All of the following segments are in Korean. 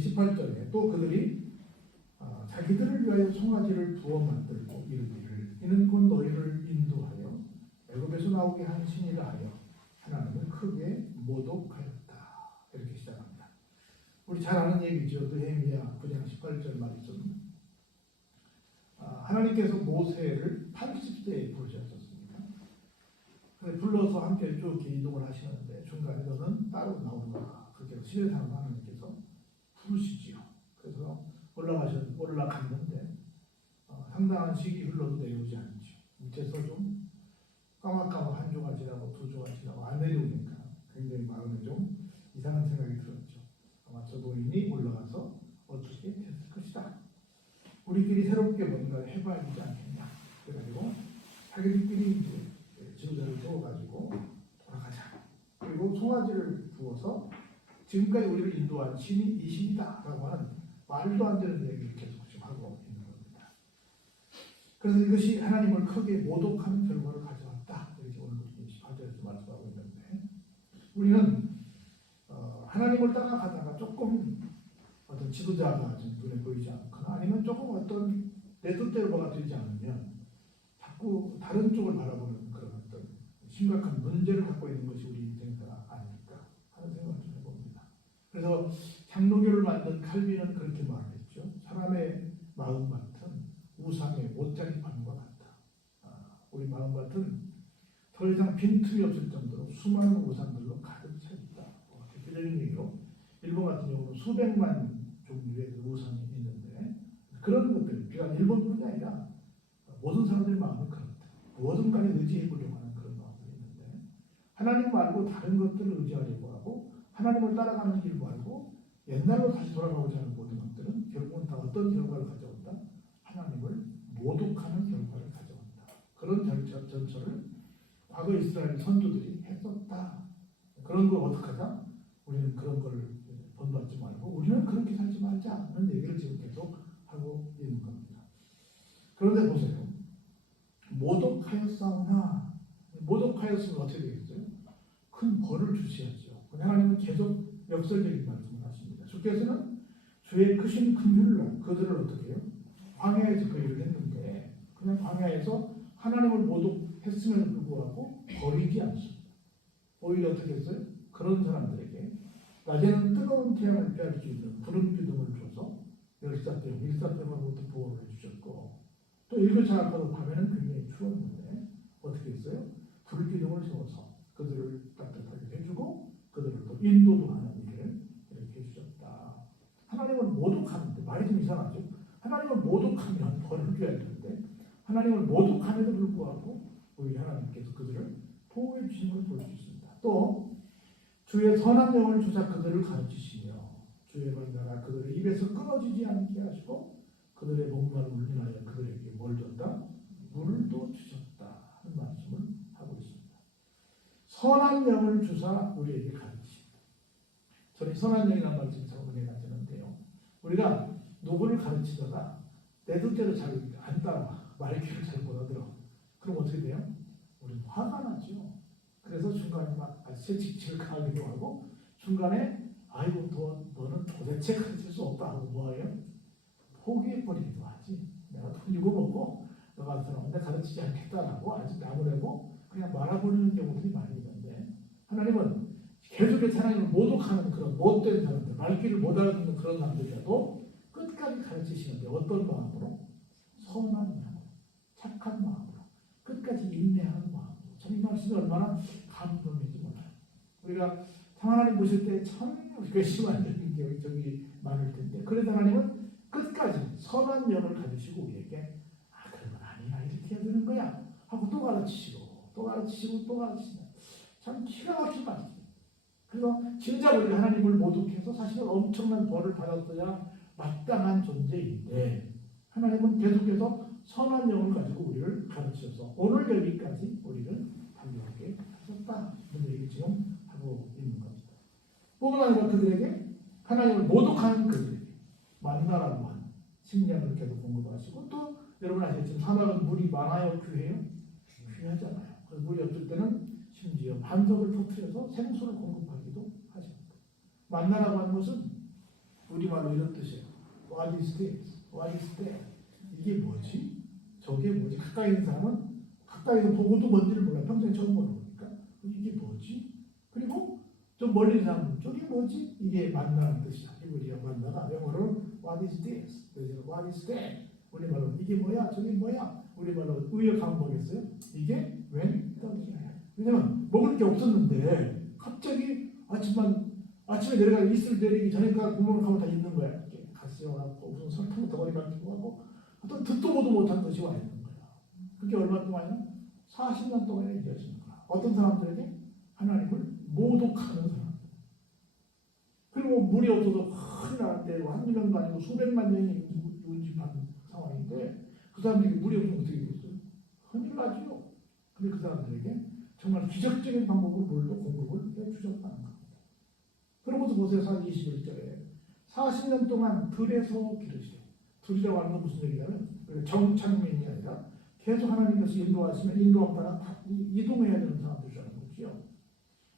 18절에 또 그들이 자기들을 위하여 송아지를 부어 만들고 이르기를 이는 곧 너희를 인도하여 애굽에서 나오게 한 신이라 하여 하나님을 크게 모독하였다. 이렇게 시작합니다. 우리 잘 아는 얘기죠. 느헤미야 9장 18절 말씀. 하나님께서 모세를 80세에 부르셨습니다. 불러서 함께 쭉 이동을 하시는데 중간에 너는 따로 나오거라. 그렇게 시내사람 하나님께서 부르시지요. 그래서 올라갔는데 상당한 시기 흘러도 내려오지 않죠. 밑에서 좀 까맣까맣 한 주가 지나고 두 주가 지나고 안 내려오니까 굉장히 마음에 좀 이상한 생각이 들었죠. 아마 저 노인이 올라가서 어떻게 됐을 것이다. 우리끼리 새롭게 뭔가를 해봐야 되지 않겠냐. 그래가지고 자기들끼리 이제 지도자를 세워가지고 돌아가자. 그리고 송아지를 부어서 지금까지 우리를 인도한 신이 이 신이다라고 하는 말도 안 되는 얘기를 계속 지금 하고 있는 겁니다. 그래서 이것이 하나님을 크게 모독하는 결과를 가져왔다. 이렇게 오늘 28절에서 말씀하고 있는데 우리는 하나님을 따라가다가 조금 어떤 지도자가 좀 눈에 보이지 않거나 아니면 조금 어떤 내 뜻대로가 되지 않으면 자꾸 다른 쪽을 바라보는 그런 어떤 심각한 문제를 갖고 있는 것이 우리 인생사가 아닐까 하는 생각을 좀 해봅니다. 그래서 장로교를 만든 칼빈은 그렇게 말했죠. 사람의 마음 같은 우상의 못자리판과 같다. 우리 마음 같은 더 이상 빈틈이 없을 정도로 수많은 우상들로 가득 차 있다. 대표적인 얘기로 일본 같은 경우는 수백만 종류의 우상이 있는데 그런 것들, 비단 일본뿐이 아니라 모든 사람들의 마음은 그렇다. 모든 간에 의지해보려고 하는 그런 마음이 있는데 하나님 말고 다른 것들을 의지하려고 하고 하나님을 따라가는 길 말고 옛날로 다시 돌아가고자 하는 모든 것들은 결국은 다 어떤 결과를 가져온다? 하나님을 모독하는 결과를 가져온다. 그런 전철을 과거 이스라엘 선조들이 했었다. 그런 걸 어떻게 하자? 우리는 그런 걸 본받지 말고 우리는 그렇게 살지 말자는 얘기를 지금 계속 하고 있는 겁니다. 그런데 보세요. 모독하였사오나 모독하였으면 어떻게 되겠어요? 큰 벌을 주셔야죠. 하나님은 계속 역설적인 말씀을 하십니다. 주께서는 주의 크신 긍휼로 그들을 어떻게 해요? 광야에서 그 일을 했는데 그냥 광야에서 하나님을 모독했음에도 불구하고 버리지 않습니다. 오히려 어떻게 했어요? 그런 사람들에게 낮에는 뜨거운 태양을 피할 수 있는 구름 기둥을 줘서 일사병으로부터 보호를 해주셨고 또 일교차 아까도 밤에는 굉장히 추웠는데 어떻게 했어요? 불기둥을 세워서 그들을 따뜻하게 해주고 그들을 또 인도도 하는 일을 이렇게 해주셨다. 하나님을 모독하는데 말이 좀 이상하죠? 하나님을 모독하면 벌을 줘야 되는데 하나님을 모독함에도 불구하고 오히려 하나님께서 그들을 보호해 주시는 걸 볼 수 있습니다. 또 주의 선한 영을 주사 그들을 가르치시며 주의 말씀가 그들의 입에서 끊어지지 않게 하시고 그들의 목마름을 인하여 그들에게 뭘 줬다? 물도 주셨다 하는 말씀을 하고 있습니다. 선한 영을 주사 우리에게 가르치십니다. 저는 선한 영이라는 말씀이 참 은혜가 되는데요. 우리가 누구를 가르치다가 내 뜻대로 잘 안 따라와 말귀를 잘 못 알아들어. 그럼 어떻게 돼요? 우리는 화가 나죠. 그래서 중간에 막 채찍질을 가하기도 하고 중간에 아이고 너는 도대체 가르칠 수 없다 하고 뭐예요? 포기해버리기도 하지. 내가 돈 주고 먹고 너가 같은 데 가르치지 않겠다라고 아직 나무래고 그냥 말아버리는 경우들이 많이 있는데 하나님은 계속해서 하나님을 모독하는 그런 못된 사람들 말귀를 못 알아듣는 그런 사람들이라도 끝까지 가르치시는데 어떤 마음으로? 선한 마음으로 착한 마음으로 끝까지 인내하는 마음으로 참 이 말씀이 얼마나 감동인지 몰라요. 우리가 하나님 보실 때 참 괘씸한 적이 많을 텐데 그래서 하나님은 끝까지 선한 영을 가지시고 우리에게 그런 건 아니야 이렇게 해야 되는 거야 하고 또 가르치시고 또 가르치시고 또 가르치시고 참 기가 막힌 말씀이에요. 그래서 진짜 우리가 하나님을 모독해서 사실은 엄청난 벌을 받았어야 마땅한 존재인데 하나님은 계속해서 선한 영을 가지고 우리를 가르치셔서 오늘 여기까지 우리를 단결하게 하셨다. 이런 얘기 지금 하고 있는 겁니다. 뿐만 아니라 그들에게 하나님을 모독하는 그들에게 만나라고 하는 식량을 계속 공급하시고 또 여러분 아시겠지만 사막은 물이 많아요? 귀해요? 귀하잖아요. 그래서 물이 없을 때는 심지어 반석을 터뜨려서 생수를 공급하기도 하십니다. 만나라고 하는 것은 우리말로 이런 뜻이에요. What is this? What is that? 이게 뭐지? 저게 뭐지? 가까이 있는 사람은 가까이서 보고도 뭔지를 몰라. 평생 처음 보는 거니까. 이게 뭐지? 그리고 좀 멀리 있는 사람은 저게 뭐지? 이게 만나는 뜻이야. 히브리어 만나가 영어로 What is this? What is that? 우리말로 이게 뭐야? 저게 뭐야? 우리말로 의역하면 뭐겠어요? 이게 웬 떡이야. 왜냐면 먹을 게 없었는데 갑자기 아침에 내려가 이슬 내리기 전에가 구멍을 가면 다 있는 거야. 이렇게 가시 와갖고 무슨 설탕 덩어리 같기도 하고 어떤 듣도 보도 못한 것이 와 있는 거야. 그게 얼마 동안이야? 40년 동안에 이어지는 거야. 어떤 사람들에게? 하나님을 모독하는 사람. 그리고 물이 없어서 큰일 나는데 한두 명도 아니고 수백만 명이 운집한 상황인데 그 사람들이 물이 없으면 어떻게 되겠어요? 큰일 나죠. 근데 그 사람들에게 정말 기적적인 방법으로 물로 공급을 해주셨다는 겁니다. 그러고서 보세요. 21절에 40년 동안 들에서 기르시되, 들이라고 하는 건 무슨 얘기냐면 정착민이 아니라 계속 하나님께서 인도하시면 인도함 따라 이동해야 되는 사람들이라는 거죠.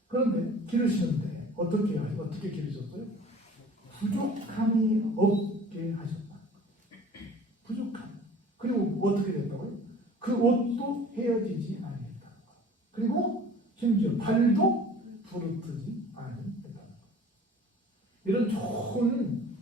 그런데 기르시는데 어떻게 기르셨어요? 부족함이 없게 하셨다. 부족함. 그리고 어떻게 됐다고요? 그 옷도 헤어지지 아니했다. 그리고 심지어 발도 부르트지 아니했다. 이런 좋은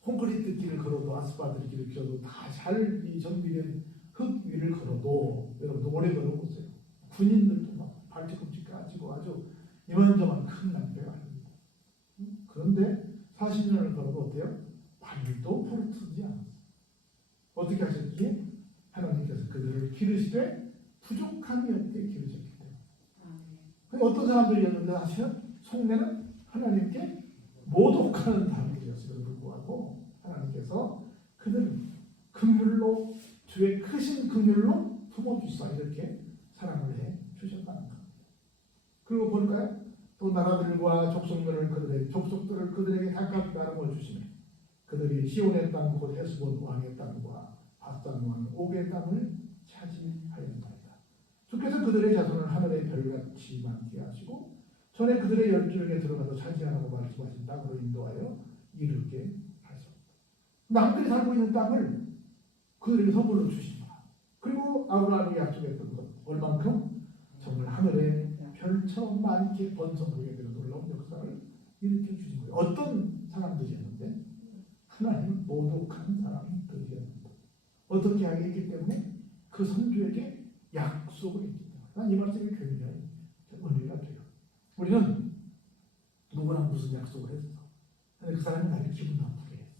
콘크리트 길을 걸어도 아스팔트 길을 걸어도 다 잘 정비된 흙 위를 걸어도 여러분도 오래 걸어보세요. 군인들도 막 발뒤꿈치 까지고 아주 이만저만 큰 낭패가 아닙니다. 그런데 40년을 걸어도 어때요? 발도 부르트지 않았어요. 어떻게 하셨기에? 하나님께서 그들을 기르시되 부족함이 없게 기르셨기 때문에. 어떤 사람들이었는데 사실은 속내는 하나님께 모독하는 사람들이었음에도 불구하고 하나님께서 그들을 긍휼로 주의 크신 긍휼로 품어주사 이렇게 사랑을 해 주셨다는 겁니다. 그리고 볼까요? 또 나라들과 족속들을 그들에게 가깝게 나누어 주시며 그들이 시온의 땅 곧 헤스본 왕의 땅과 바산 왕 옥의 땅을 차지하였나이다. 주께서 그들의 자손을 하늘의 별같이 많게 하시고 전에 그들의 열조에게 들어가서 차지하라고 말씀하신 땅으로 인도하여 이르게 하셨다. 남들이 살고 있는 땅을 그들에게 선물로 주신 거야. 그리고 아브라함이 약속했던 것 얼만큼? 정말 하늘의 별처럼 많게 번성하게 되는 놀라운 역사를 일으켜 주신 거예요. 어떤 사람들이었는데? 하나님을 모독한 사람들이었는데 어떻게 하게 했기 때문에? 그 선조에게 약속을 했기 때문에. 난 이 말씀이 굉장히 은혜가 돼요. 우리는 누구랑 무슨 약속을 했어. 근데 그 사람이 나를 기분 나쁘게 했어.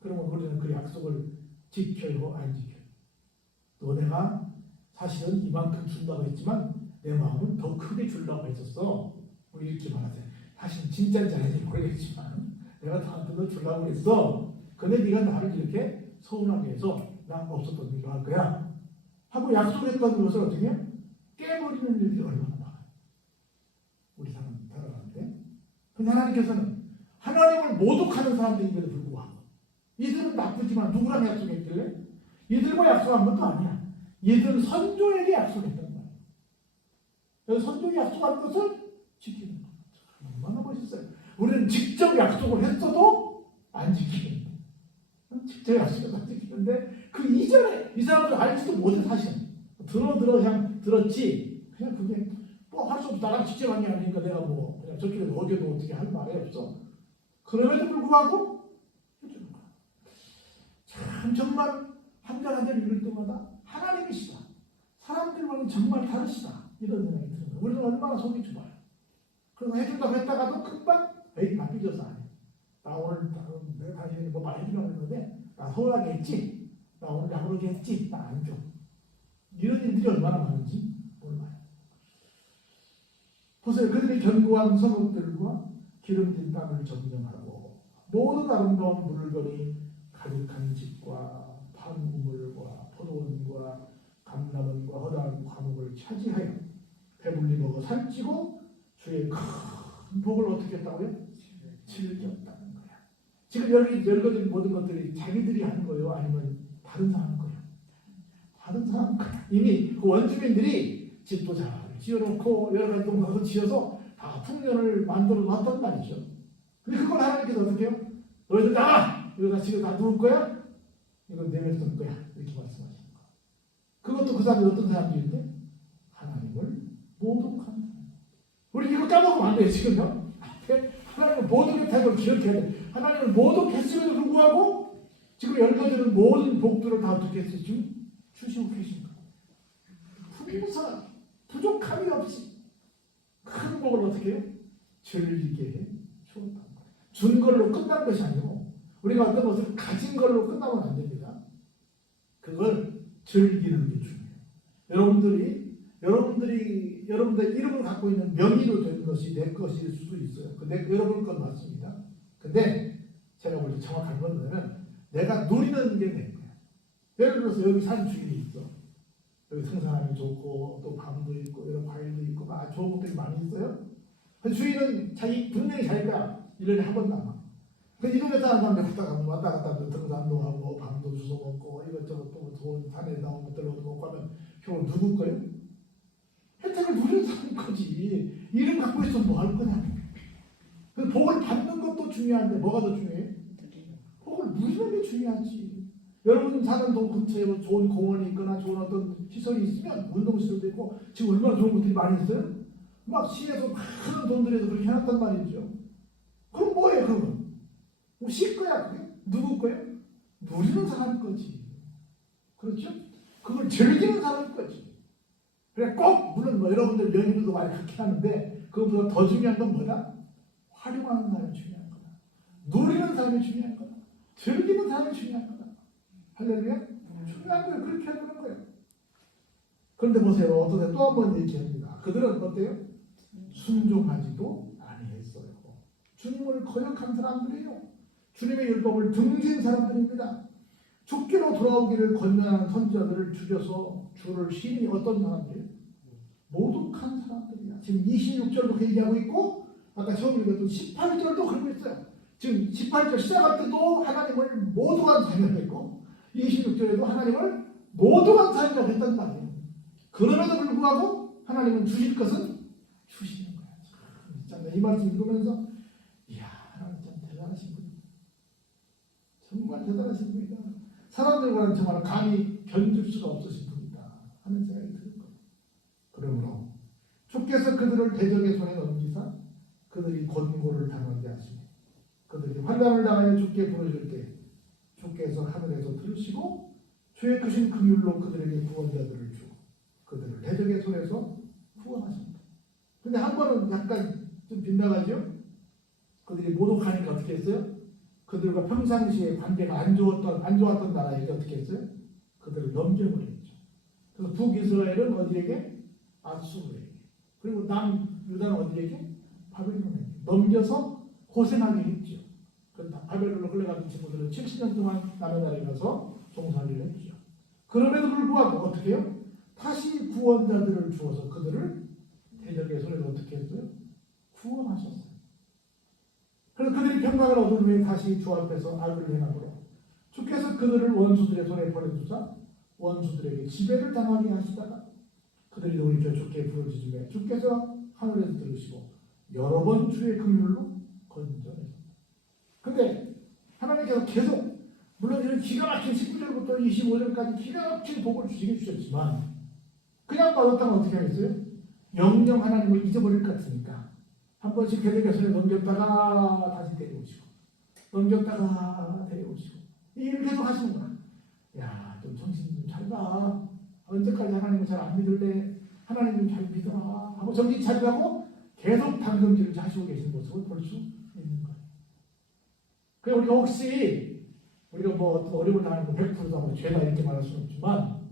그러면 우리는 그 약속을 지켜요, 안 지켜요? 너네가 사실은 이만큼 준다고 했지만 내 마음은 더 크게 주려고 했었어. 우리 이렇게 말하세요. 사실 진짜인지 아닌지 모르겠지만 내가 나한테 더 주려고 했어. 근데 네가 나를 이렇게 서운하게 해서 나 없었던 일로 할 거야. 하고 약속했던 것을 어떻게 해? 깨버리는 일이 얼마나 많아요. 우리 사람 살아가는데. 근데 하나님께서는 하나님을 모독하는 사람들임에도 불구하고 이들은 나쁘지만 누구랑 약속했길래? 이들과 약속한 것도 아니야. 이들은 선조에게 약속했던 거야. 그래서 선조에게 약속한 것을 지키는 거야. 얼마나 멋있어요. 우리는 직접 약속을 했어도 안 지키는 거야. 직접 약속을 안 지키는데 그 이전에 이 사람들 알지도 못해 사실. 그냥 들었지. 그냥 그게 뭐 할 수 없어. 나랑 직접 한 게 아니니까 내가 뭐 그냥 저쪽에 어디에도 어떻게 할 말이 없어. 그럼에도 불구하고 해주는 거야. 참 정말 한 절 한 절 읽을 때마다 하나님이시다. 사람들과는 정말 다르시다. 이런 생각이 드는 거예요. 우리는 얼마나 속이 좁아요. 그래서 해준다고 했다가도 금방 에이 나 삐져서 안 해. 나 오늘 내가 당신이 뭐 말해주려고 했는데 나 서운하게 했지. 나 오늘 야구르게 했지. 나 안 줘. 이런 일들이 얼마나 많은지 몰라요. 보세요. 그들이 견고한 성읍들과 기름진 땅을 점령하고 모든 아름다운 물건이 가득한 집과 판우물과 포도원과 감람원과 허다한 과목을 차지하여 배불리 먹어 살찌고 주의 큰 복을 어떻게 했다고요? 즐겼다는 거야. 지금 여기 열거된 모든 것들이 자기들이 하는 거예요? 아니면 다른 사람 거예요? 다른 사람 거야. 이미 그 원주민들이 집도 잘 지어놓고 여러 가지 동산도 지어서 다 풍년을 만들어 놨단 말이죠. 근데 그걸 하나님께서 어떻게 해요? 너희들 나와! 이거 다 지금 다 누울 거야? 이건 내가 쏠 거야. 이렇게 말씀하시는 거야. 그것도 그 사람이 어떤 사람들인데? 하나님을 모독하는 사람. 우리 이거 까먹으면 안 돼요, 지금요. 하나님을 모독했다는 걸 기억해야 돼. 하나님을 모독했음에도 불구하고 지금 열거되는 모든 복들을 다 어떻게 했어요? 지금 주시고 계신 거예요. 풍부사, 부족함이 없이 큰 복을 어떻게 해요? 즐기게 주었단 말이에요. 준 걸로 끝난 것이 아니고 우리가 어떤 것을 가진 걸로 끝나면 안 됩니다. 그걸 즐기는 게 중요해요. 여러분들의 이름을 갖고 있는 명의로 된 것이 내 것일 수도 있어요. 근데 여러분 건 맞습니다. 근데 제가 볼 때 정확한 건 뭐냐면 내가 누리는 게 내 거야. 예를 들어서 여기 산 주인이 있어. 여기 생산하면 좋고 또 밤도 있고 이런 과일도 있고 막 좋은 것들이 많이 있어요. 그 주인은 분명히 자기가 1년에 한 번도 안 와. 그 이동에 사는 사람들 왔다 갔다 등산도 하고 밤도 주워 먹고 이것저것 또 좋은 산에 나온 것들 얻어먹고 하면 결국 누구 거예요? 혜택을 누리는 사람 거지. 이름 갖고 있으면 뭐 할 거냐. 그 복을 받는 것도 중요한데 뭐가 더 중요해? 복을 누리는 게 중요하지. 여러분 사는 동 근처에 좋은 공원이 있거나 좋은 어떤 시설이 있으면 운동시설도 있고 지금 얼마나 좋은 것들이 많이 있어요? 막 시에서 많은 돈 들여서 그렇게 해놨단 말이죠. 그럼 뭐예요 그건? 뭐 시 거야 그게? 누구 거예요? 누리는 사람 거지. 그렇죠? 그걸 즐기는 사람 거지. 그래 꼭 물론 뭐 여러분들 명의로도 많이 그렇게 하는데 그것보다 더 중요한 건 뭐다? 활용하는 사람이 중요한 거다. 누리는 사람이 중요한 거다. 즐기는 사람이 중요한 거다. 할렐루야? 중요한 거예요. 그렇게 하는 거예요. 그런데 보세요. 어떠세요? 또 한 번 얘기합니다. 그들은 어때요? 순종하지도 아니했어요. 주님을 거역한 사람들이에요. 주님의 율법을 등진 사람들입니다. 죽기로 돌아오기를 권면하는 선지자들을 죽여서 주를 시인이 어떤 사람들이에요? 모독한 사람들이야. 지금 26절도 그 얘기하고 있고 아까 처음 읽었던 18절도 그러고 있어요. 지금 18절 시작할 때도 하나님을 모독한 사람이라고 했고 26절에도 하나님을 모독한 사람이라고 했단 말이에요. 그럼에도 불구하고 하나님은 주실 것은 주시는 거야. 참, 이 말씀 읽으면서 이야 하나님 참 대단하신 분이다. 정말 대단하신 분이다. 사람들과는 정말 감히 견줄 수가 없으신 분이다 하는 생각이 드는 거예요. 그러므로 주께서 그들을 대적의 손에 넘기사 그들이 권고를 당하게 하시며 그들이 환난을 당하여 주께 부르실 때 주께서 하늘에서 들으시고 주의 크신 긍휼로 그들에게 구원자들을 주고 그들을 대적의 손에서 구원하신다. 근데 한 번은 약간 좀 빗나가죠. 그들이 모독하니까 어떻게 했어요? 그들과 평상시에 관계가 안 좋았던 나라에게 어떻게 했어요? 그들을 넘겨버렸죠. 그래서 북이스라엘은 어디에게? 아수르에게. 그리고 남유다는 어디에게? 바벨론에게. 넘겨서 고생하게 했죠. 바벨론으로 끌려가던 친구들은 70년 동안 남의 나라에 가서 종살이를 했죠. 그럼에도 불구하고 어떻게 해요? 다시 구원자들을 주어서 그들을 대적의 손에서 어떻게 했어요? 구원하셨어요. 그래서 그들이 평강을 얻은 후에 다시 주 앞에서 악을 행하므로 주께서 그들을 원수들의 손에 버려두사 원수들에게 지배를 당하게 하시다가 그들이 돌이켜 주께 부르짖으며 주께서 하늘에서 들으시고 여러 번 주의 긍휼로 건져내셨다. 근데 하나님께서 계속 물론 이런 기가 막힌 19절부터 25절까지 기가 막힌 복을 주시게 주셨지만 그냥 받았다면 어떻게 하겠어요? 영영 하나님을 잊어버릴 것 같으니까 한 번씩 대적의 손에 넘겼다가 다시 데려오시고 넘겼다가 데려오시고 이 일을 계속 하시는 거야. 야, 좀 정신 좀 잘 봐. 언제까지 하나님을 잘 안 믿을래? 하나님 좀 잘 믿어라 하고 정신 차리라고 계속 당근질을 하시고 계신 모습을 볼 수 있는 거예요. 그래서 우리가 혹시 우리가 뭐 어떤 어려움을 당하는 거 100%다 뭐 죄다 이렇게 말할 수는 없지만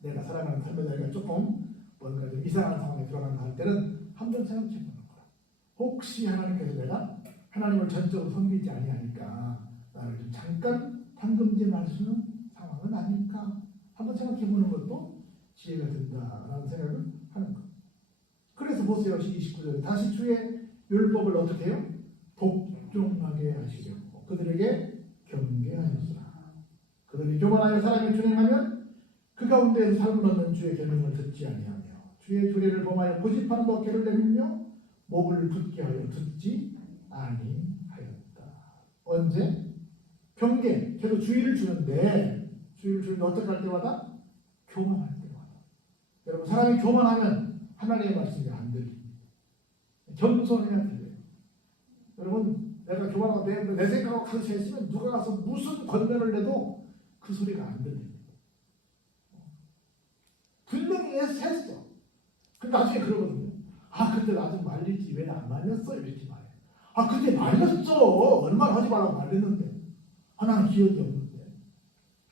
내가 살아가는 삶의 나이가 조금 뭔가 좀 이상한 상황에 들어간다 할 때는 한번 생각해 보는 거야. 혹시 하나님께서 내가 하나님을 전적으로 섬기지 아니하니까 나를 좀 잠깐 당금질하시는 상황은 아닐까 한번 생각해 보는 것도 지혜가 된다라는 생각을 하는 거예요. 그래서 보세요. 29절 다시 주의 율법을 어떻게 해요? 복종하게 하시려고 그들에게 경계하였으나 그들이 교만하여 사람이 준행하면 그 가운데에서 삶을 얻는 주의 계명을 듣지 아니하며 주의 규례를 범하여 고집하는 어깨를 내밀며 목을 붙게 하여 듣지 아니하였다. 언제? 경계. 계속 주의를 주는데 어떻게 할 때마다? 교만할 때마다. 여러분 사람이 교만하면 하나님의 말씀이 안 들립니다. 겸손해야 들려요. 여러분 내가 교만하고 내 생각하고 가서 했으면 누가 가서 무슨 권면을 내도 그 소리가 안 들립니다. 분명히 했어. 근데 나중에 그러거든요. 그때 나 좀 말리지 왜 안 말렸어? 이렇게 말해. 그때 말렸어. 얼마나 하지 말라고 말렸는데. 하나는 기억이 없는데.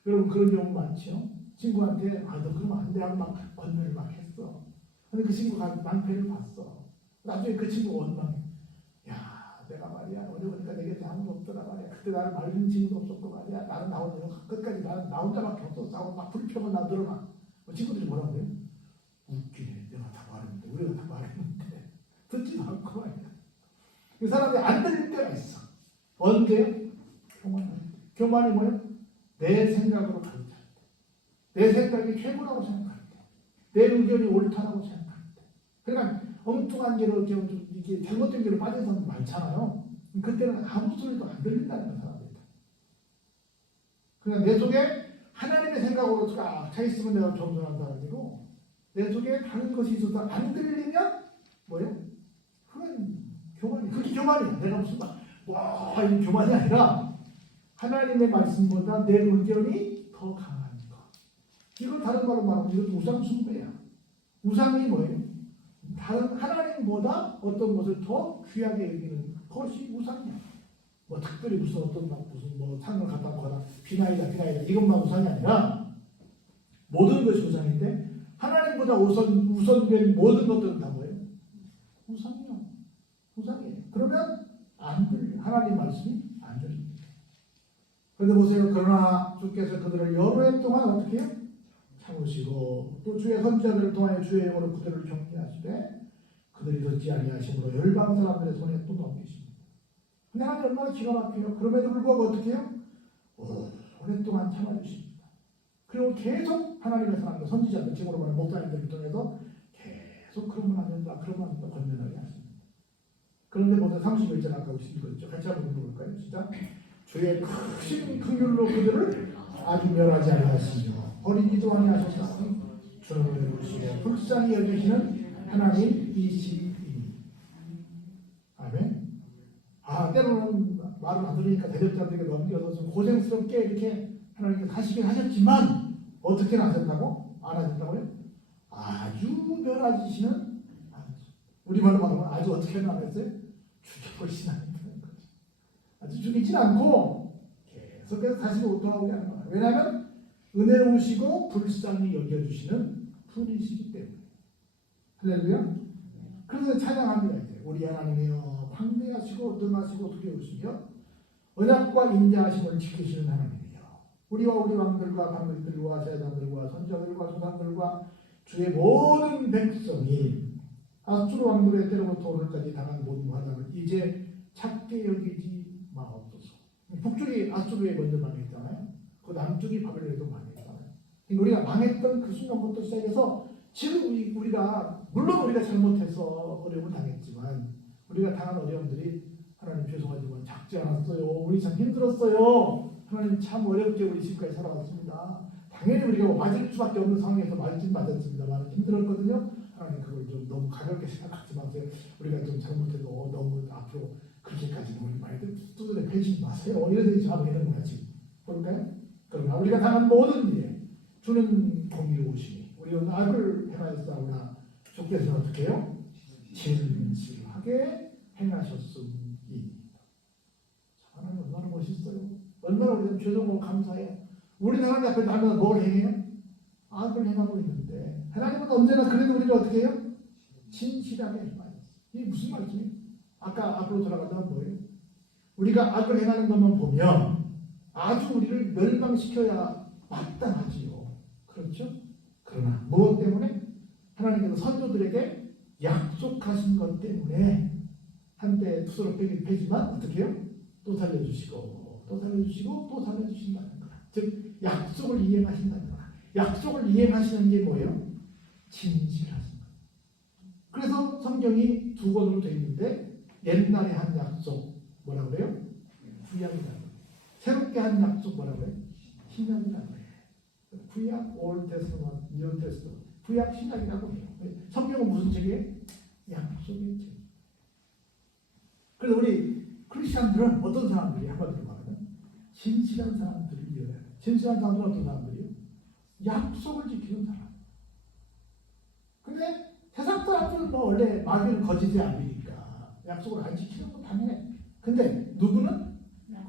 여러분 그런 경우 많죠? 친구한테 너 그러면 안 돼 하고 막 권면을 막 했어. 근데 그 친구가 낭패를 봤어. 나중에 그 친구가 원망해. 야 내가 말이야 어제 보니까 내 곁에 아무도 없더라 말이야. 그때 나를 말리는 친구도 없었고 말이야. 나는 나 혼자밖에 없었어. 막 불평은 나 늘어나. 친구들이 뭐라고 해요? 웃기네. 내가 다 말했는데 우리가 다 말했는데 듣지도 않고 말이야. 그 사람이 안 들릴 때가 있어. 언제? 교만이 뭐예요? 내 생각으로 가르쳐. 내 생각이 최고라고 생각할 때, 내 의견이 옳다라고 생각할 때, 그러니까 엉뚱한 길로 이렇게 잘못된 길로 빠진 사람 많잖아요. 그때는 아무 소리도 안 들린다는 사람이다. 그러니까 내 속에 하나님의 생각으로 차 있으면 내가 겸손한 사람이고, 내 속에 다른 것이 있어서 안 들리면 뭐예요? 그건 교만이야. 그게 교만이야. 내가 무슨 이 교만이 아니라 하나님의 말씀보다 내 의견이 더 강한 것. 이걸 다른 말로 말하면 이건 우상 숭배야. 우상이 뭐예요? 다른 하나님보다 어떤 것을 더 귀하게 여기는 것이 우상이야. 특별히 무슨 상을 갖다 거나 비나이다 이것만 우상이 아니라 모든 것이 우상인데 하나님보다 우선된 모든 것들은 다 뭐예요? 우상이요. 우상이에요. 그러면 안 들려. 하나님 말씀이 안 들립니다. 그런데 보세요. 그러나 주께서 그들을 여러 해 동안 어떻게 해요? 참으시고 또 주의 선지자들을 통하여 주의 영으로 그들을 격려하시되 그들이 듣지 아니하심으로 열방 사람들의 손에 또 넘기십니다. 근데 하나님 얼마나 기가 막혀요. 그럼에도 불구하고 어떻게 해요? 오랫동안 참아주십니다. 그리고 계속 하나님의 사람들, 선지자들, 지금으로 말하는 목사님들을 통해서 계속 그러면 안 된다, 그러면 안 된다 권면하게 하십니다. 그런데 보세요. 31절 아까 읽었죠. 같이 한번 읽어볼까요? 진짜 주의 크신 긍휼로 그들을 아주 멸하지 아니하시며 버리지도 아니하셨사오니 주를 외우시고 불쌍히 여기시는 하나님이시니. 아멘. 때로는 말을 안 들으니까 대적자들에게 넘겨서 좀 고생스럽게 이렇게 하나님께서 하시긴 하셨지만 어떻게 하셨다고? 안 하셨다고요? 아주 멸하시는 우리말로 말하면 아주 어떻게 안 했어요? 죽여버리진 않는다는 거죠. 아주 죽이진 않고 계속해서 다시 돌아오게 하는 거예요. 왜냐하면 은혜로우시고 불쌍히 여겨주시는 분이시기 때문에. 할렐루야. 그래서 찬양합니다. 이제 우리 하나님이여 광대하시고 등하시고 두려우시며 언약과 인자하심을 지키시는 하나님이여 우리와 우리 왕들과 방백들과 제사장들과 선지자들과 조상들과 주의 모든 백성이 아수르 왕들의 때로부터 오늘까지 당한 모든 화장을 이제 작게 여기지 마옵소서. 북쪽이 아수르에 먼저 망했잖아요. 그 남쪽이 바벨론에도 망했잖아요. 우리가 망했던 그 순간부터 시작해서 지금 우리가 물론 우리가 잘못해서 어려움을 당했지만 우리가 당한 어려움들이 하나님 죄송하지만 작지 않았어요. 우리 참 힘들었어요. 하나님 참 어렵게 우리 지금까지 살아왔습니다. 당연히 우리가 맞을 수밖에 없는 상황에서 맞았습니다만 힘들었거든요. 하나님 그걸 좀 너무 가볍게 생각하지 마세요. 우리가 좀 잘못해도 너무 앞으로 그렇게까지는 우리 많이 두드려 패지 마세요. 이래서 잡아내는 거지. 그럴까요? 그러나 우리가 당한 모든 일에 주는 공의로우시니 우리는 악을 행하였사오나 주께서는 어떻게 해요? 진실하게 행하셨음이니이다. 하나님 얼마나 멋있어요. 얼마나 우리는 죄송하고 감사해요. 우리는 하나님 앞에 나면 뭘 행해요? 악을 행하고 있는데 하나님은 언제나 그래도 우리를 어떻게 해요? 진실하게 행하였어요. 이게 무슨 말이에요? 아까 앞으로 돌아가자면 뭐예요? 우리가 악을 행하는 것만 보면 아주 우리를 멸망시켜야 마땅하지요. 그렇죠? 그러나 무엇 때문에? 하나님께서 선조들에게 약속하신 것 때문에 한때 투서로 패지만 어떻게 해요? 또 살려주시고 또 살려주시고 또 살려주신다는 거야. 즉 약속을 이행하신다는 거야. 약속을 이행하시는 게 뭐예요? 진실하신 거예요. 그래서 성경이 두 권으로 되어 있는데 옛날에 한 약속 뭐라고 그래요? 구약이라고. 새롭게 한 약속 뭐라고 해? 신약이라고 해. 구약, 올 테스트먼트, 뉴 테스트먼트. 구약 신약이라고 해요. 성경은 무슨 책이에요? 약속의 책. 그래서 우리 크리스천들은 어떤 사람들이 한마디로 말하면 진실한 사람들이에요. 진실한 사람들은 어떤 사람들이에요? 약속을 지키는 사람. 근데 세상 사람들은 뭐 원래 마귀를 거짓에 안 믿으니까 약속을 안 지키는 건 당연해. 근데 누구는?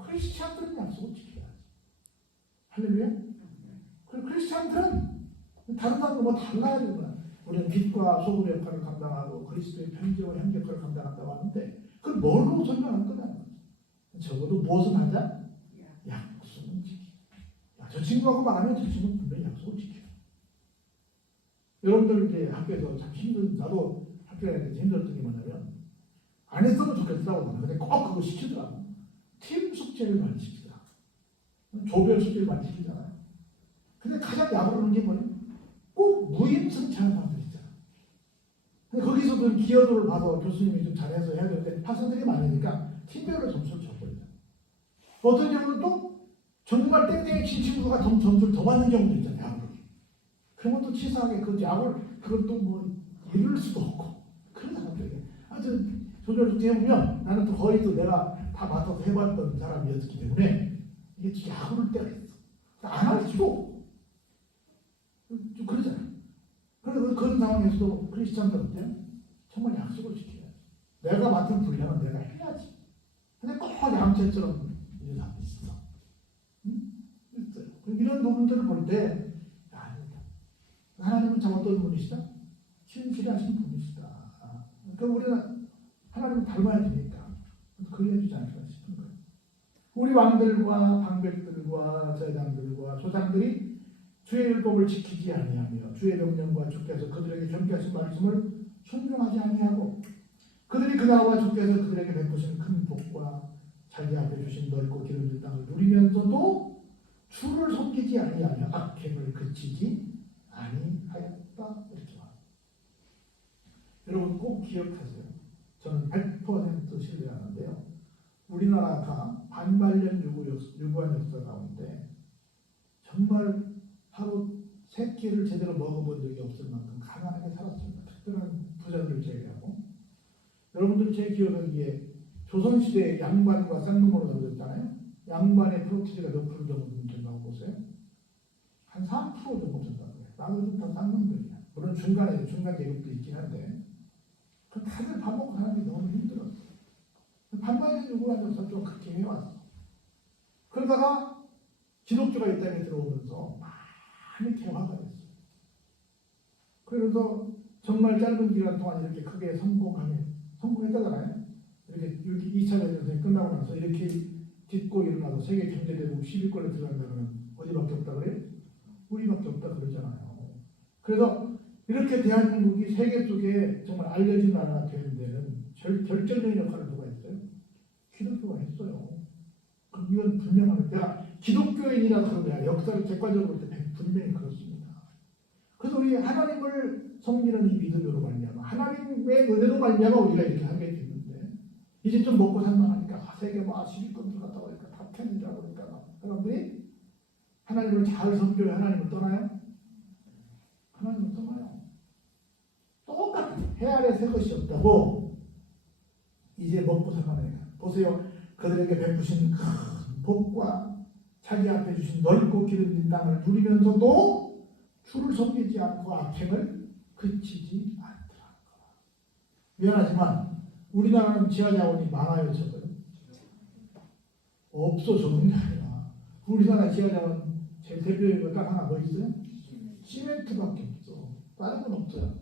크리스천들은 약속을 지켜야지. 할렐루야? 그리고 크리스천들은 다른 사람들 뭐 달라야 되는 거야. 우리는 빛과 소금의 역할을 감당하고 그리스도의 편지와 형 역할을 감당한다고 하는데 그걸 뭘로 설명할 거냐? 적어도 무엇을 하자? 약속을 지켜. 저 친구하고 말하면 저 친구는 분명히 약속을 지켜. 여러분들 이제 학교에서 참 나도 학교 다닐 때 힘들었던 게 뭐냐면 안 했으면 좋겠다고 말해. 근데 꼭 그거 시키더라고. 팀 숙제를 많이 시키더라. 조별 숙제를 많이 시키잖아요. 근데 가장 야구르는 게 뭐냐? 꼭 무임승차하는 사람들 있잖아. 근데 거기서도 기여도를 봐서 교수님이 좀 잘해서 해야 되는데 학생들이 많으니까 팀별로 점수를 줘버리잖아. 어떤 경우는 또 정말 땡땡이 친 친구가 점수를 더 받는 경우도 있잖아요. 야구를. 그런 것도 치사하게 그 야구를 그걸 또 뭐 이룰 수도 없고 그런 사람들이 아주 조절 숙제 해보면 나는 또 거의 또 내가 다 맡아서 해봤던 사람이었기 때문에 이게 야구를 때가 있어. 안 할 수도 없고 좀 그러잖아요. 그래서 그런 상황에서도 크리스천들한테 정말 약속을 지켜야지. 내가 맡은 분량은 내가 해야지. 근데 꼭 양채처럼 이런 사람이 있어. 응? 있어요. 이런 부분들을 볼 때 아니다. 하나님은 참 어떤 분이시다? 신실하신 분이시다. 그러니까 우리는 하나님을 닮아야 되니까 그래야지 않을까 싶은 거예요. 우리 왕들과 방백들과 제장들과 조상들이 주의 율법을 지키지 아니하며 주의 명령과 주께서 그들에게 경계하신 말씀을 순종하지 아니하고 그들이 그나와 주께서 그들에게 베푸신 큰 복과 자기 앞에 주신 넓고 기름진 땅을 누리면서도 주를 섬기지 아니하며 악행을 그치지 아니하였다. 이렇게 말합니다. 여러분 꼭 기억하세요. 저는 100% 신뢰하는데요. 우리나라가 반말년 유구한 역사 가운데 정말 하루 세 끼를 제대로 먹어본 적이 없을 만큼 가난하게 살았습니다. 특별한 부자들을 제외하고. 여러분들 제 기억하기에 조선시대에 양반과 쌍놈으로 나눠졌잖아요. 양반의 프로티지가 몇 프로 정도 된다고 보세요? 한 3% 정도 된다고 해요. 나머지는 다 쌍놈들이야. 물론 중간 계급도 있긴 한데 다들 밥 먹고 사는 게 너무 힘들었어. 반말년 유구한 역사 좀 그렇게 해왔어. 그러다가 기독교가 이 땅에 들어오면서 많이 개화가 됐어요. 그래서 정말 짧은 기간 동안 이렇게 크게 성공했다잖아요. 이렇게 2차 대전이 끝나고 나서 이렇게 딛고 일어나서 세계 경제대국 10위권에 들어간다면 어디밖에 없다 그래요? 우리밖에 없다 그러잖아요. 그래서 이렇게 대한민국이 세계 속에 정말 알려진 나라가 되는 데는 결정적인 역할을 누가 했어요? 기독교가 했어요. 그럼 이건 분명합니다. 내가 기독교인이라서 그런 역사를 객관적으로 볼 때 분명히 그렇습니다. 그래서 우리 하나님을 섬기는 이 믿음으로 말미암아 하나님의 은혜로 말미암아 우리가 이렇게 하게 됐는데 이제 좀 먹고 살만하니까 세계 뭐 10위권 들어갔다 보니까 다 편이라고 그러니까 사람들이 하나님을 잘 섬겨야 하나님을 떠나요? 하나님을 떠나요. 똑같아. 해 아래 새 것이 없다고 이제 먹고 살만해요. 보세요. 그들에게 베푸신 큰 복과 자기 앞에 주신 넓고 기름진 땅을 누리면서도 주를 섬기지 않고 악행을 그치지 않더라. 미안하지만 우리나라는 지하자원이 많아요, 적어요? 없어, 적은 게 아니라. 우리나라 지하자원 제일 대표적인 거 딱 하나 뭐 있어요? 시멘트밖에 없어. 다른 건 없어요.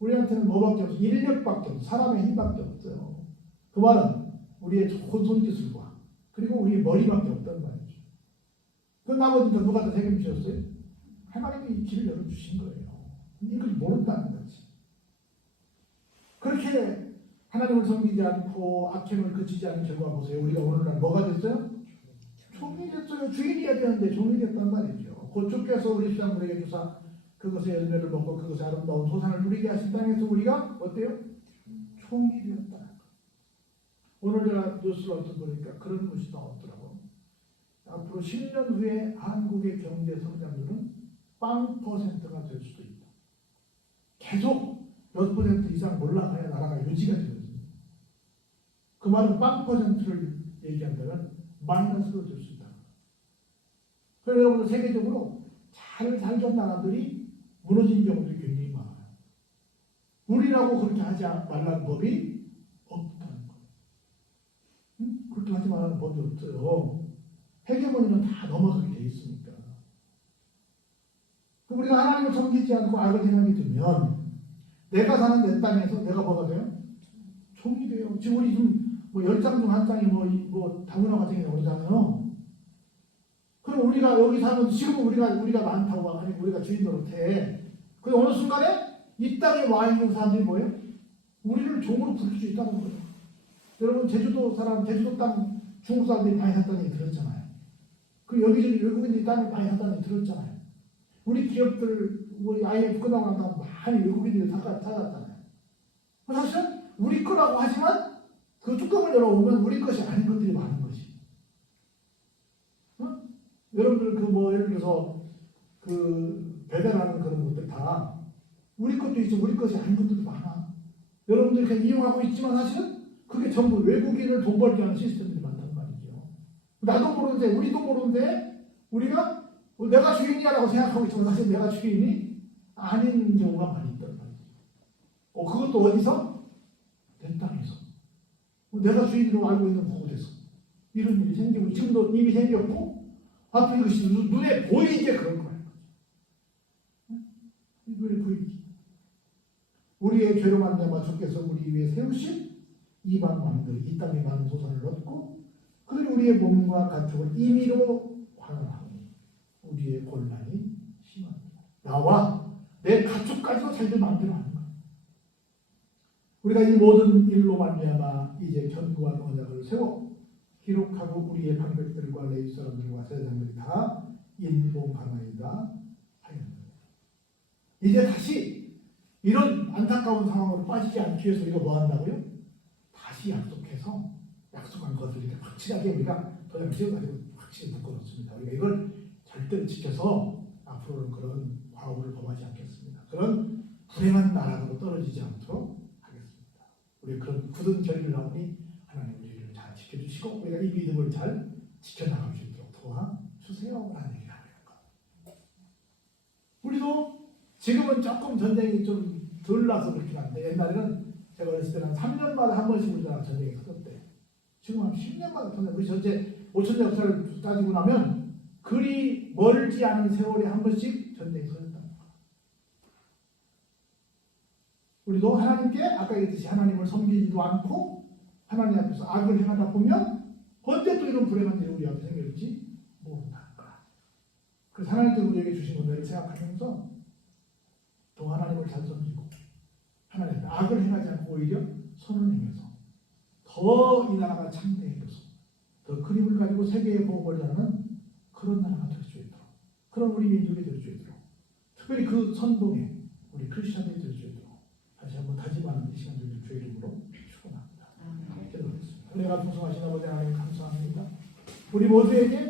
우리한테는 뭐밖에 없어? 인력밖에 없어. 사람의 힘밖에 없어요. 그 말은 우리의 좋은 손기술과 그리고 우리의 머리밖에 없다는 말이죠. 그 나머지는 누가 다 책임지셨어요? 하나님이 이 길을 열어주신 거예요. 이걸 모른다는 거지. 그렇게 하나님을 섬기지 않고 악행을 그치지 않은 결과 보세요. 우리가 오늘날 뭐가 됐어요? 종이 됐어요. 주인이어야 되는데 종이 됐단 말이죠. 곧 주께서 우리 시장물에게 주사 그것의 열매를 먹고 그것의 아름다운 소산을 누리게 하신 땅에서 우리가 어때요? 종이 되었다. 오늘 제가 뉴스를 어떤 보니까 그런 것이 나왔더라고요. 앞으로 10년 후에 한국의 경제 성장률은 0% 될 수도 있다. 계속 몇 % 이상 올라가야 나라가 유지가 되거든요. 그 말은 0%를 얘기한다면 마이너스로 될 수 있다. 그래서 여러분들 세계적으로 잘 살던 나라들이 무너진 경우들이 굉장히 많아요. 우리라고 그렇게 하지 말라는 법이 없다는 거예요. 응? 그렇게 하지 말라는 법이 없어요. 헤게모니는 다 넘어가게 돼 있으니까. 우리가 하나님을 섬기지 않고 악을 행하게 되면 내가 사는 내 땅에서 내가 뭐가 돼요? 종이 돼요. 지금 우리 지금 뭐 10장 중 한 장이 뭐 다문화 같은 게 나오잖아요. 그럼 우리가 여기 사는 지금 우리가 많다고 하니 우리가 주인 노릇해. 그 어느 순간에 이 땅에 와 있는 사람들이 뭐예요? 우리를 종으로 부를 수 있다는 거예요. 여러분 제주도 땅 중국 사람들이 많이 샀다는 얘기 들었잖아요. 그 여기저기 외국인들이 땅을 많이 샀다는 얘기 들었잖아요. 우리 기업들 우리 IMF 끝나고 난 다음 많이 외국인들이 찾아왔잖아요. 사실은 우리 거라고 하지만 그 뚜껑을 열어보면 우리 것이 아닌 것들이 많은 거지. 응? 여러분들 예를 들어서 배달하는 그런 것들 다 우리 것도 있고 우리 것이 아닌 것들도 많아. 여러분들이 그냥 이용하고 있지만 사실은 그게 전부 외국인을 돈 벌게 하는 시스템들이 많단 말이죠. 나도 모르는데 우리도 모르는데 우리가 내가 주인이야라고 생각하고 있지만 사실 내가 주인이 아닌 경우가 많이 있단 말이죠. 그것도 어디서? 내 땅에서. 내가 주인으로 알고 있는 곳에서. 이런 일이 생기고 지금도 이미 생겼고 앞으로 이것이 눈에 보이게 그런 거예요. 눈에 보이게. 우리의 죄로 말미암아 주께서 우리 위에 세우신 이방 왕들 이 땅에 많은 소산을 얻고 그들이 우리의 몸과 가축을 임의로 환원하니 우리의 곤란이 심합니다. 나와 내 가축까지도 자기들 마음대로 하는 거야. 우리가 이 모든 일로 말미암아 이제 견고한 언약을 세워 기록하고 우리의 방백들과 레위 사람들과 세상들이 다 인봉하나이다 하였느니라. 이제 다시 이런 안타까운 상황으로 빠지지 않기 위해서 우리가 뭐 한다고요? 다시 약속해서 약속한 것을 이렇게 확실하게 우리가 도장 지어가지고 확실히 묶어놓습니다. 우리가 이걸 절대로 지켜서 앞으로는 그런 과오를 범하지 않겠습니다. 그런 불행한 나라로 떨어지지 않도록 하겠습니다. 우리 그런 굳은 결의를 하오니 하나님 우리를 잘 지켜주시고 우리가 이 믿음을 잘 지켜나갈 수 있도록 도와주세요 라는 얘기를 하는 거예요. 우리도 지금은 조금 전쟁이 좀 덜 나서 그렇긴 한데 옛날에는 제가 어렸을 때는 3년마다 한 번씩 우리나라 전쟁이 터졌대. 지금 한 10년마다 터져. 우리 전체 5천 역사를 따지고 나면 그리 멀지 않은 세월에 한 번씩 전쟁이 터졌다. 우리도 하나님께 아까 얘기했듯이 하나님을 섬기지도 않고 하나님 앞에서 악을 행하다 보면 언제 또 이런 불행한 일이 우리 앞에 생길지 모른다. 그래서 하나님께 우리에게 주신 것을 생각하면서 또 하나님을 잘 섬기고 하나님 악을 행하지 않고 오히려 선을 행해서 더 이 나라가 창대해져서 더 그림을 가지고 세계의 복음을 전하는 그런 나라가 될 수 있도록 그런 우리 민족이 될 수 있도록 특별히 그 선동에 우리 크리스천들이 될 수 있도록 다시 한번 다짐하는 이 시간 중에 주의 이름으로 축원합니다. 기도하겠습니다. 은혜가 풍성하신 아버지 하나님 감사합니다. 우리 모두에게